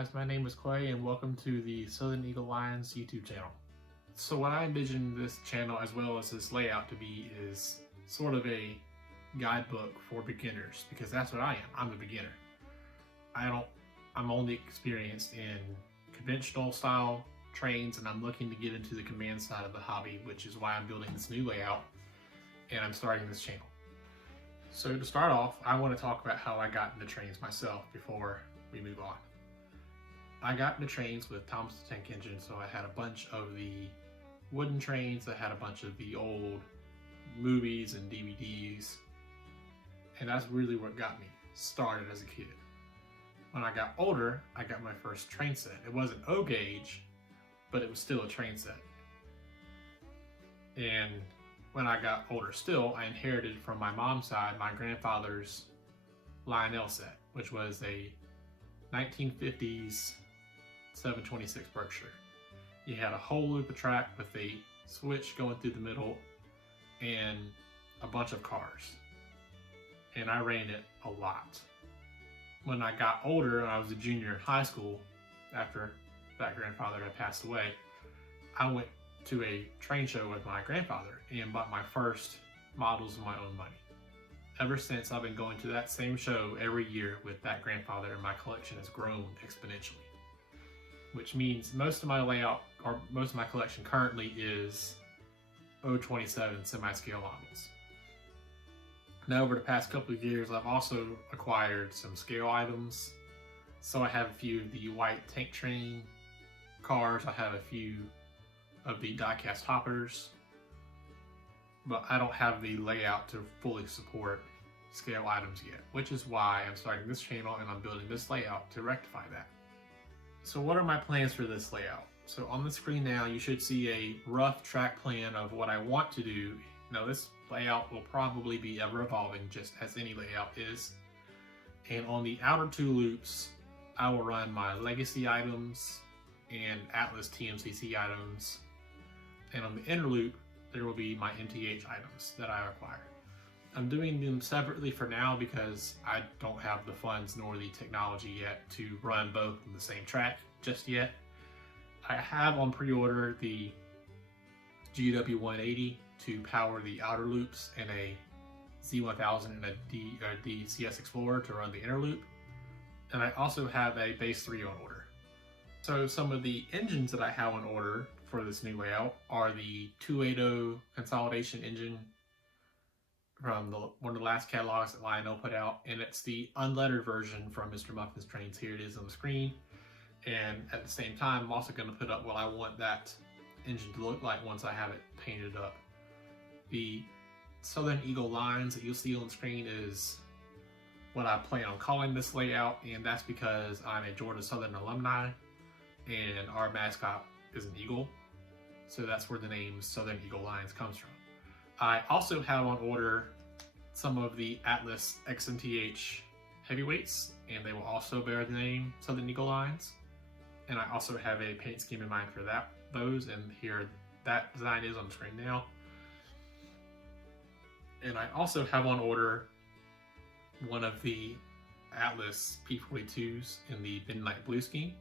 guys, my name is Clay and welcome to the Southern Eagle Lions YouTube channel. So what I envision this channel as well as this layout to be is sort of a guidebook for beginners, because that's what I am. I'm a beginner. I'm only experienced in conventional style trains, and I'm looking to get into the command side of the hobby, which is why I'm building this new layout and I'm starting this channel. So to start off, I want to talk about how I got into trains myself before we move on. I got into trains with Thomas the Tank Engine, so I had a bunch of the wooden trains, I had a bunch of the old movies and DVDs, and that's really what got me started as a kid. When I got older, I got my first train set. It wasn't O gauge, but it was still a train set. And when I got older still, I inherited from my mom's side my grandfather's Lionel set, which was a 1950s 726 Berkshire. You had a whole loop of track with a switch going through the middle and a bunch of cars. And I ran it a lot. When I got older and I was a junior in high school, after that grandfather had passed away, I went to a train show with my grandfather and bought my first models with my own money. Ever since, I've been going to that same show every year with that grandfather, and my collection has grown exponentially. Which means most of my layout, or most of my collection currently, is 027 semi-scale models. Now over the past couple of years, I've also acquired some scale items. So I have a few of the white tank train cars, I have a few of the die-cast hoppers, but I don't have the layout to fully support scale items yet, which is why I'm starting this channel and I'm building this layout to rectify that. So what are my plans for this layout? So on the screen now, you should see a rough track plan of what I want to do. Now this layout will probably be ever evolving, just as any layout is. And on the outer two loops, I will run my legacy items and Atlas TMCC items. And on the inner loop, there will be my MTH items that I acquire. I'm doing them separately for now because I don't have the funds nor the technology yet to run both on the same track just yet. I have on pre-order the GW180 to power the outer loops and a Z1000 and a DCS Explorer to run the inner loop. And I also have a base 3 on order. So some of the engines that I have on order for this new layout are the 280 consolidation engine from one of the last catalogs that Lionel put out, and it's the unlettered version from Mr. Muffin's Trains. Here it is on the screen. And at the same time, I'm also going to put up what I want that engine to look like once I have it painted up. The Southern Eagle Lines that you'll see on the screen is what I plan on calling this layout, and that's because I'm a Georgia Southern alumni and our mascot is an eagle. So that's where the name Southern Eagle Lions comes from. I also have on order some of the Atlas XMTH heavyweights, and they will also bear the name Southern Eagle Lions. And I also have a paint scheme in mind for those, and here that design is on the screen now. And I also have on order one of the Atlas P42s in the Midnight Blue scheme,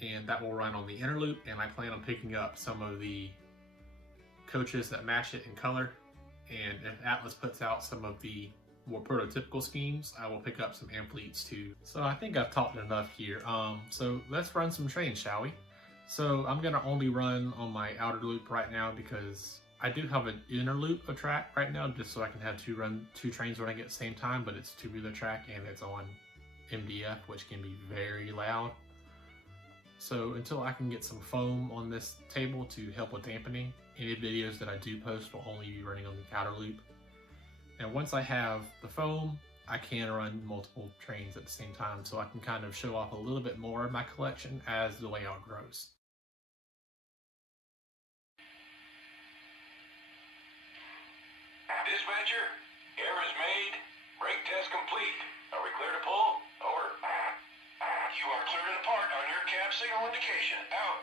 and that will run on the inner loop, and I plan on picking up some of the coaches that match it in color. And if Atlas puts out some of the more prototypical schemes, I will pick up some ampletes too. So I think I've talked enough here. So let's run some trains, shall we? So I'm gonna only run on my outer loop right now because I do have an inner loop of track right now, just so I can have two trains running at the same time, but it's two-wheeler track and it's on MDF, which can be very loud. So until I can get some foam on this table to help with dampening, any videos that I do post will only be running on the outer loop. And once I have the foam, I can run multiple trains at the same time, so I can kind of show off a little bit more of my collection as the layout grows. Dispatcher, air is made. Brake test complete. Are we clear to pull? Over. You are clear to depart on your cab signal indication. Out.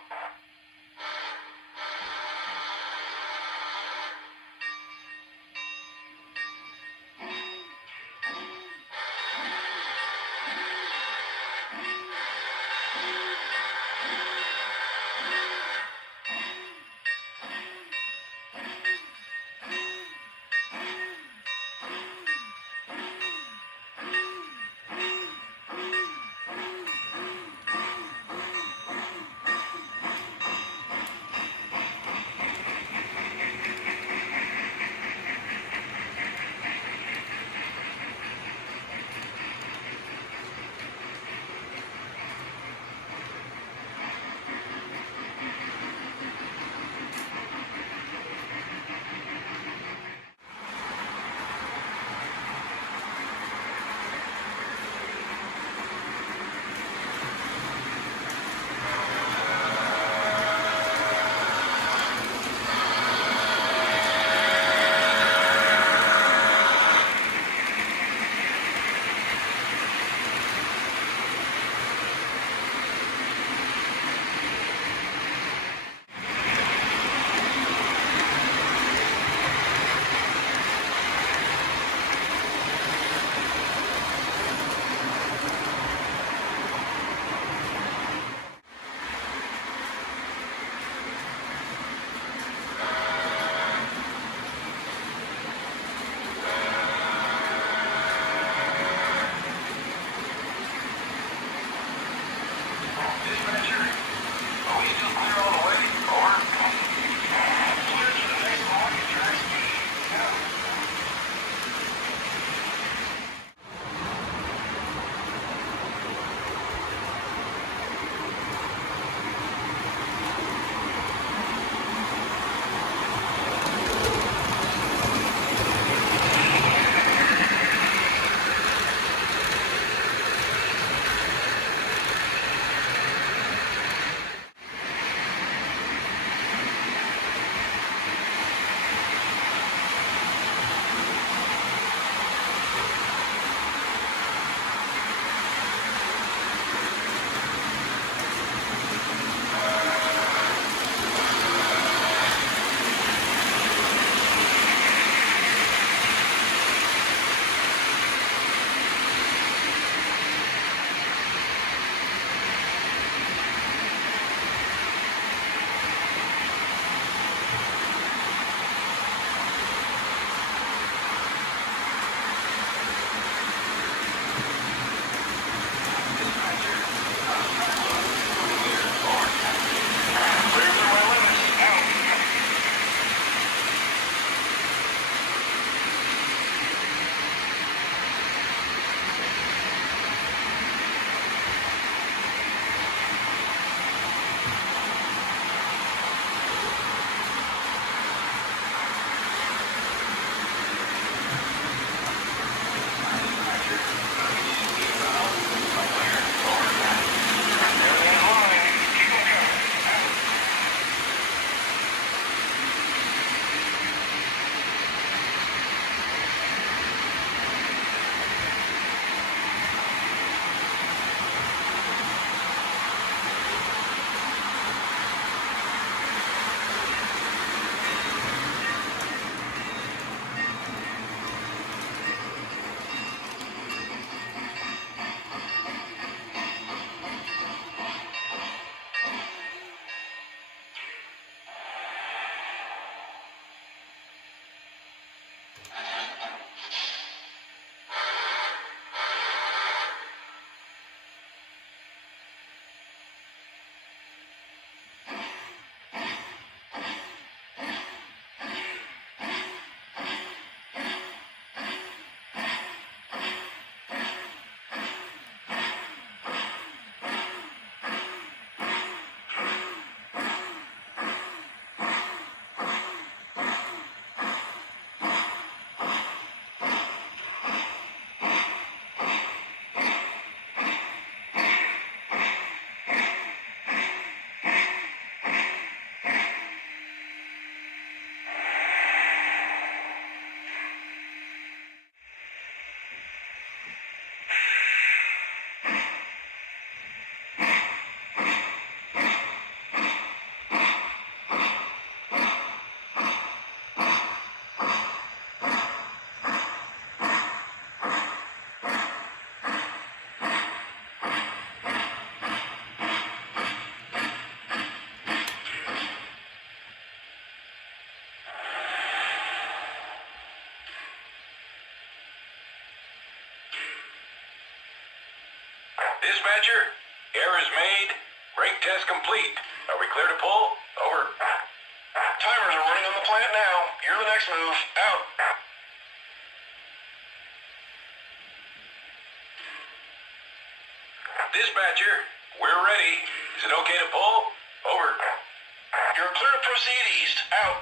Dispatcher, error is made. Brake test complete. Are we clear to pull? Over. Timers are running on the plant now. You're the next move. Out. Dispatcher, we're ready. Is it okay to pull? Over. You're clear to proceed east. Out.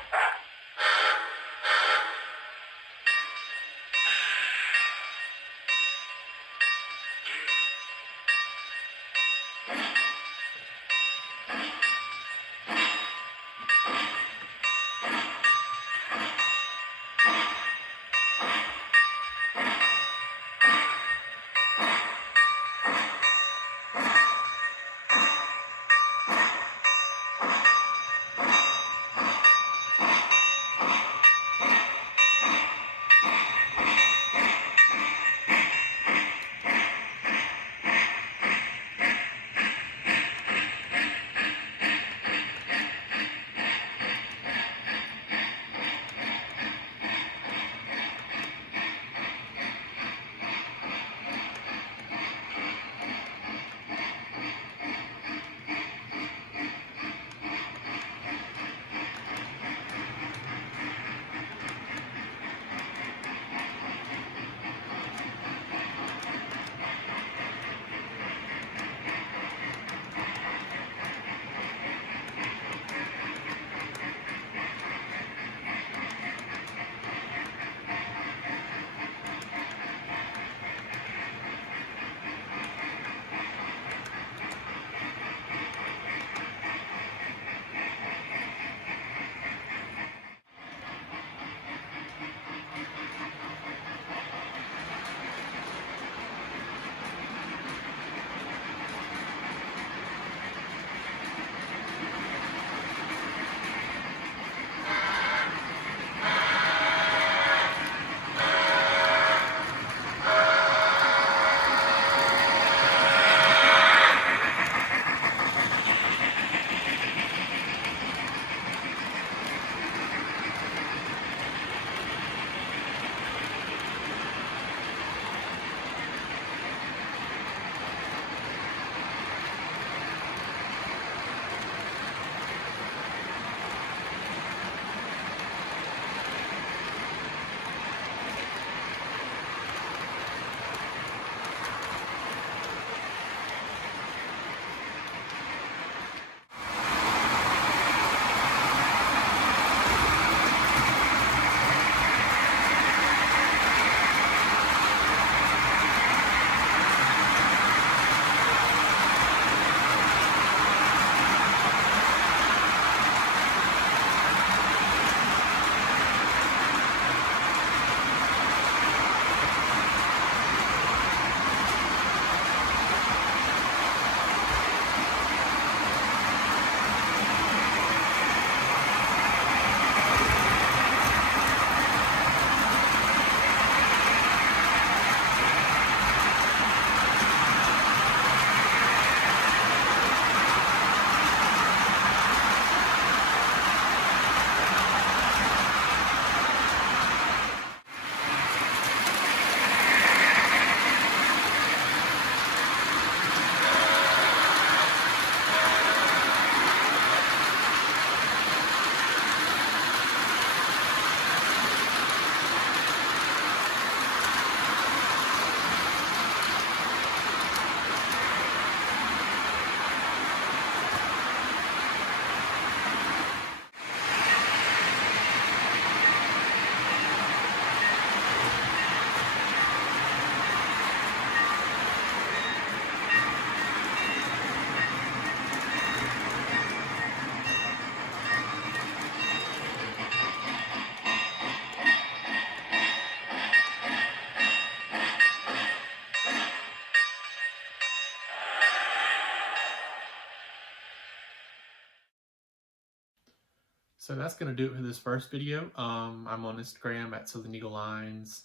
So that's going to do it for this first video. I'm on Instagram at Southern Eagle Lines.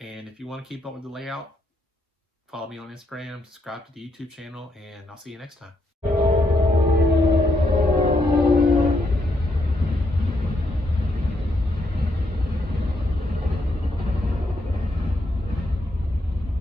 And if you want to keep up with the layout, follow me on Instagram, subscribe to the YouTube channel, and I'll see you next time.